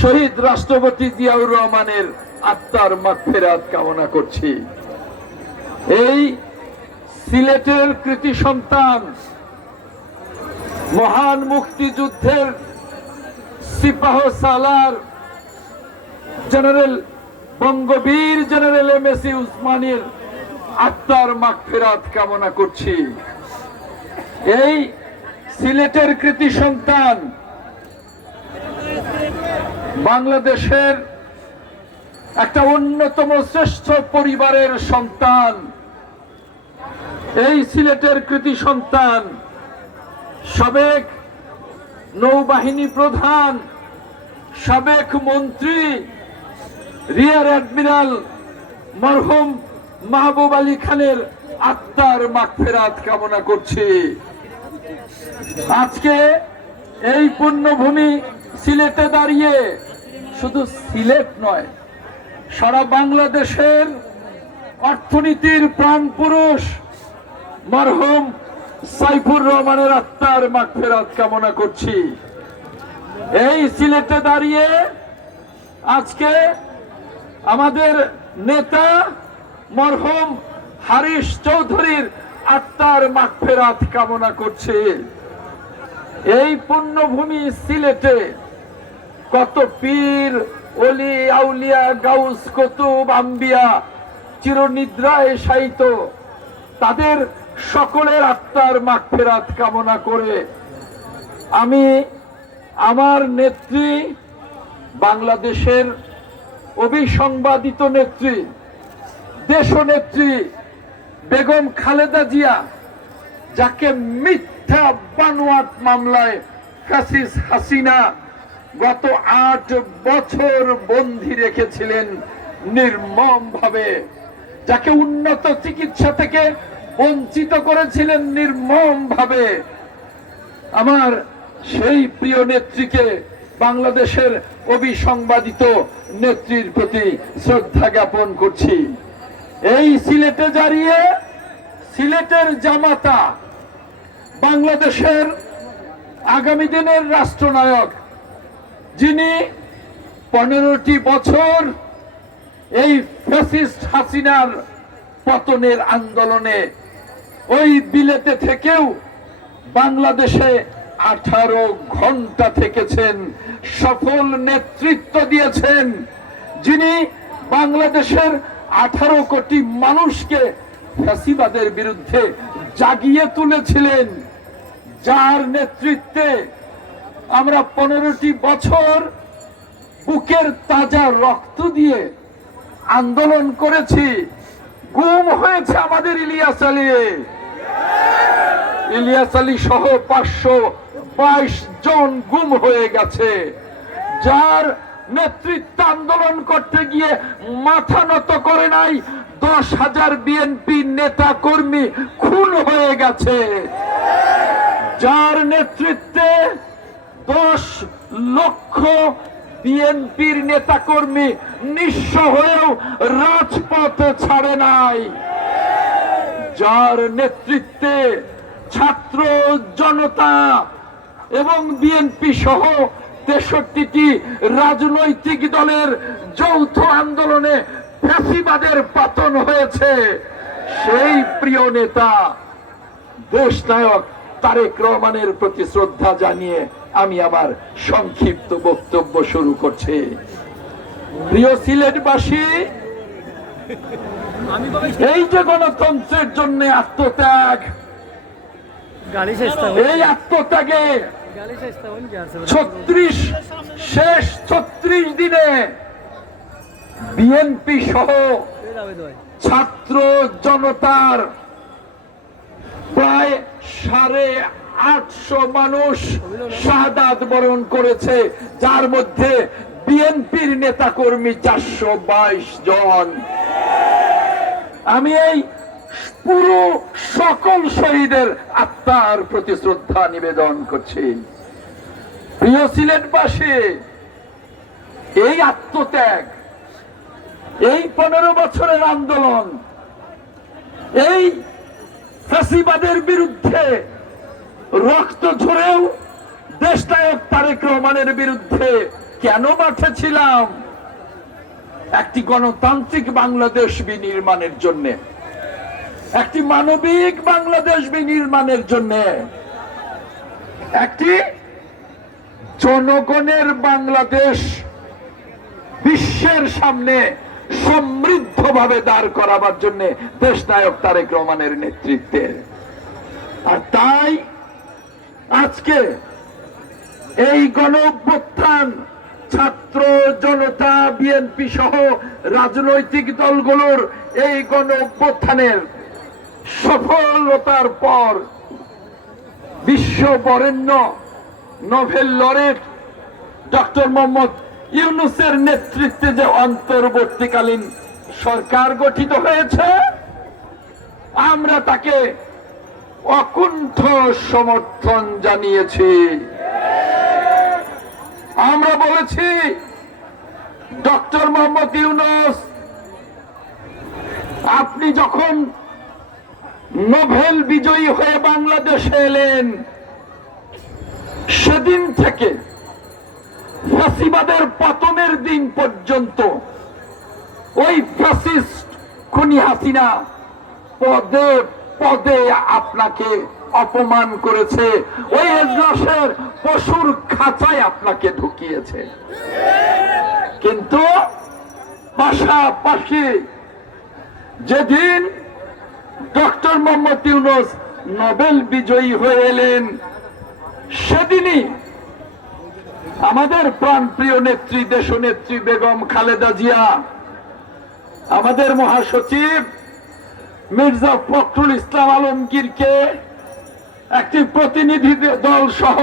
শহীদ রাষ্ট্রপতি জিয়াউর রহমানের আত্মার মাগফিরাত কামনা করছি। এই সিলেটের কৃতি সন্তান, মহান মুক্তিযুদ্ধের সিপাহ সালার জেনারেল বঙ্গবীর জেনারেল এম.এস.সি. উসমানীর আত্মার মাগফিরাত কামনা করছি। এই সিলেটের কৃতি সন্তান বাংলাদেশের একটা অন্যতম শ্রেষ্ঠ পরিবারের সন্তান। এই সিলেটের কৃতি সন্তান সাবেক নৌবাহিনী প্রধান, সাবেক মন্ত্রী, রিয়ার অ্যাডমিরাল মরহুম মাহবুব আলী খানের আত্মার মাগফিরাত কামনা করছি। আজকে এই পুণ্যভূমি সিলেটে দাঁড়িয়ে শুধু সিলেট নয়, সারা বাংলাদেশের অর্থনীতির প্রাণপুরুষ মরহুম সাইফুর রহমানের আত্মার মাগফিরাত কামনা করছি। এই সিলেটে দাঁড়িয়ে আজকে আমাদের নেতা মরহুম হারিস চৌধুরীর আত্মার মাগফিরাত কামনা করছি। এই পুণ্যভূমি সিলেটে কত পীর, ওলি, আউলিয়া, গাউস, কুতুব, আম্বিয়া চিরনিদ্রায় শায়িত, তাদের সকলের আত্মার মাগফিরাত কামনা করে আমি আমার নেত্রী, বাংলাদেশের অবিসংবাদিত নেত্রী, দেশনেত্রী বেগম খালেদা জিয়া, যাকে মিথ্যা বানোয়াট মামলায় ফ্যাসিস্ট হাসিনা গত 8 বছর বন্দী রেখেছিলেন নির্মম ভাবে, যাকে উন্নত চিকিৎসা থেকে বঞ্চিত করেছিলেন নির্মম ভাবে, আমার সেই প্রিয় নেত্রীকে, বাংলাদেশের অবিসংবাদিত নেত্রীর প্রতি শ্রদ্ধা জ্ঞাপন করছি। এই সিলেটে দাঁড়িয়ে সিলেটের জামাতা, বাংলাদেশের আগামী দিনের রাষ্ট্রনায়ক, যিনি 15টি বছর এই ফ্যাসিস্ট হাসিনার পতনের আন্দোলনে ওই বিলেতে থেকেও বাংলাদেশে 18 ঘন্টা থেকেছেন, সফল নেতৃত্ব দিয়েছেন, যিনি বাংলাদেশের 18 কোটি মানুষকে ফ্যাসিবাদের বিরুদ্ধে জাগিয়ে তুলেছিলেন, যার নেতৃত্বে আমরা 15টি বছর বুকের তাজা রক্ত দিয়ে আন্দোলন করেছি। গুম হয়েছে আমাদের ইলিয়াস আলী সহ 522 জন গুম হয়ে গেছে, যার নেতৃত্বে আন্দোলন করতে গিয়ে মাথা নত করে নাই 10,000 বিএনপি নেতা কর্মী খুন হয়ে গেছে, যার নেতৃত্বে 10 লক্ষ বিএনপির নেতা কর্মী নিঃস্ব হয়েও রাজপথ ছাড়ে নাই, যার নেতৃত্বে ছাত্র জনতা এবং বিএনপি সহ 63টি রাজনৈতিক দলের যৌথ আন্দোলনে ফ্যাসিবাদের পতন হয়েছে, সেই প্রিয় নেতা দেশনায়ক তারেক রহমানের প্রতি শ্রদ্ধা জানিয়ে আমি আমার সংক্ষিপ্ত বক্তব্য শুরু করছি। প্রিয় সিলেটবাসী, এই যে গণতন্ত্রের জন্য আত্মত্যাগ, এই আত্মত্যাগে শেষ 36 দিনে বিএনপি সহ ছাত্র জনতার প্রায় 850 মানুষ শাহাদাত বরণ করেছে, যার মধ্যে বিএনপির নেতা কর্মী 422 জন। আমি এই পুরো সকল শহীদের আত্মার প্রতি শ্রদ্ধা নিবেদন করছি। প্রিয় সিলেটবাসী, এই আত্মত্যাগ, এই 15 বছরের আন্দোলন, এই ফ্যাসিবাদের বিরুদ্ধে রক্ত ঝরেও দেশনায়ক তারেক রহমানের বিরুদ্ধে কেন মাঠে ছিলাম? একটি গণতান্ত্রিক বাংলাদেশ বিনির্মাণের জন্য, একটি মানবিক বাংলাদেশ বিনির্মাণের জন্য, একটি জনগণের বাংলাদেশ বিশ্বের সামনে সমৃদ্ধভাবে দাঁড় করাবার জন্য দেশনায়ক তারেক রহমানের নেতৃত্বে। আর তাই আজকে এই গণঅভ্যুত্থান ছাত্র জনতা বিএনপি সহ রাজনৈতিক দলগুলোর এই গণঅভ্যুত্থানের সফলতার পর বিশ্ব বরেণ্য নোবেল লরেট ডক্টর মোহাম্মদ ইউনূসের নেতৃত্বে যে অন্তর্বর্তীকালীন সরকার গঠিত হয়েছে, আমরা তাকে অকুণ্ঠ সমর্থন জানিয়েছি। আমরা বলেছি, ডক্টর মোহাম্মদ ইউনূস, আপনি যখন নোবেল বিজয়ী হয়ে বাংলাদেশে এলেন, সেদিন থেকে ফ্যাসিবাদের পতনের দিন পর্যন্ত ওই ফ্যাসিস্ট খুনি হাসিনা পদে পদে আপনাকে অপমান করেছে, ওই এজলাসের পশুর খাঁচায় আপনাকে ঢুকিয়েছে। কিন্তু পাশাপাশি যেদিন ডক্টর মোহাম্মদ ইউনূস নোবেল বিজয়ী হয়ে এলেন, সেদিনই আমাদের প্রাণপ্রিয় নেত্রী দেশনেত্রী বেগম খালেদা জিয়া, আমাদের মহাসচিব মির্জা ফখরুল ইসলাম আলমগীরকে একটি প্রতিনিধি দল সহ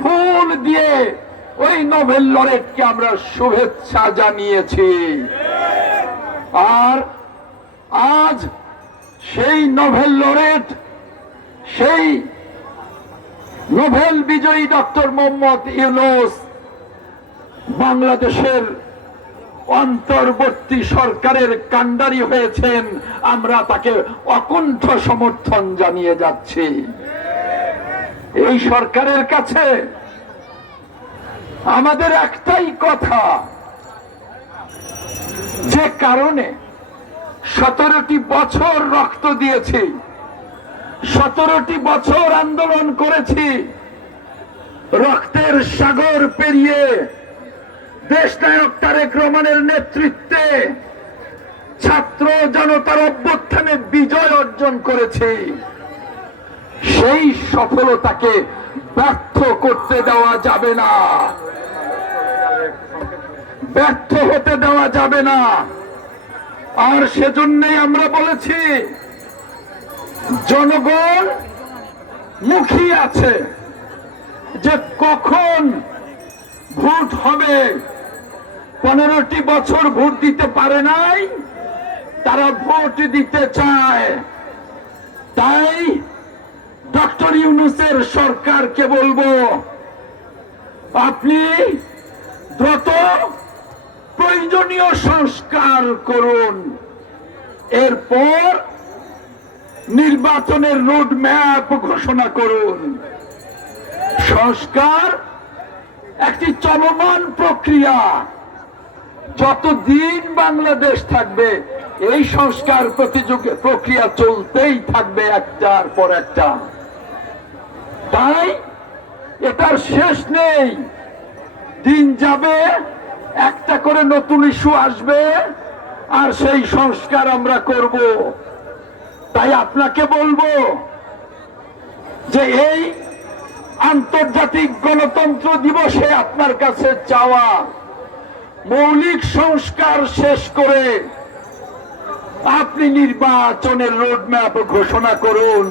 ফুল দিয়ে ওই নোবেল লরেটকে আমরা শুভেচ্ছা জানিয়েছি। আর আজ সেই নোবেল লরেট, সেই নোবেল বিজয়ী ডক্টর মোহাম্মদ ইউনূস বাংলাদেশের অন্তর্বর্তী সরকারের কাণ্ডারি হয়েছেন। আমরা তাকে অকুণ্ঠ সমর্থন জানিয়ে যাচ্ছি। এই সরকারের কাছে আমাদের একটাই কথা, যে কারণে 17টি বছর রক্ত দিয়েছি, 17টি বছর আন্দোলন করেছি, রক্তের সাগর পেরিয়ে দেশনায়ক তারেক রহমানের নেতৃত্বে ছাত্র জনতার অভ্যুত্থানে বিজয় অর্জন করেছি, সেই সফলতাকে ব্যর্থ করতে দেওয়া যাবে না, ব্যর্থ হতে দেওয়া যাবে না। আর সেজন্যই আমরা বলেছি, জনগণ মুখিয়ে আছে যে কখন ভোট হবে। 15টি বছর ভোট দিতে পারে নাই, তারা ভোট দিতে চায়। তাই ডক্টর ইউনূসের সরকারকে বলবো, আপনি দ্রুত প্রয়োজনীয় সংস্কার করুন, এরপর নির্বাচনের রোড ম্যাপ ঘোষণা করুন। সংস্কার একটি চলমান প্রক্রিয়া, যতদিন বাংলাদেশ থাকবে এই সংস্কার প্রক্রিয়া চলতেই থাকবে একটার পর একটা। তাই এটার শেষ নেই, দিন যাবে, একটা করে নতুন ইস্যু আসবে, আর সেই সংস্কার আমরা করব। তাই আপনাকে বলবো যে এই আন্তর্জাতিক গণতন্ত্র দিবসে আপনার কাছে চাওয়া, মৌলিক সংস্কার শেষ করে আপনি নির্বাচনের রোডম্যাপ ঘোষণা করুন।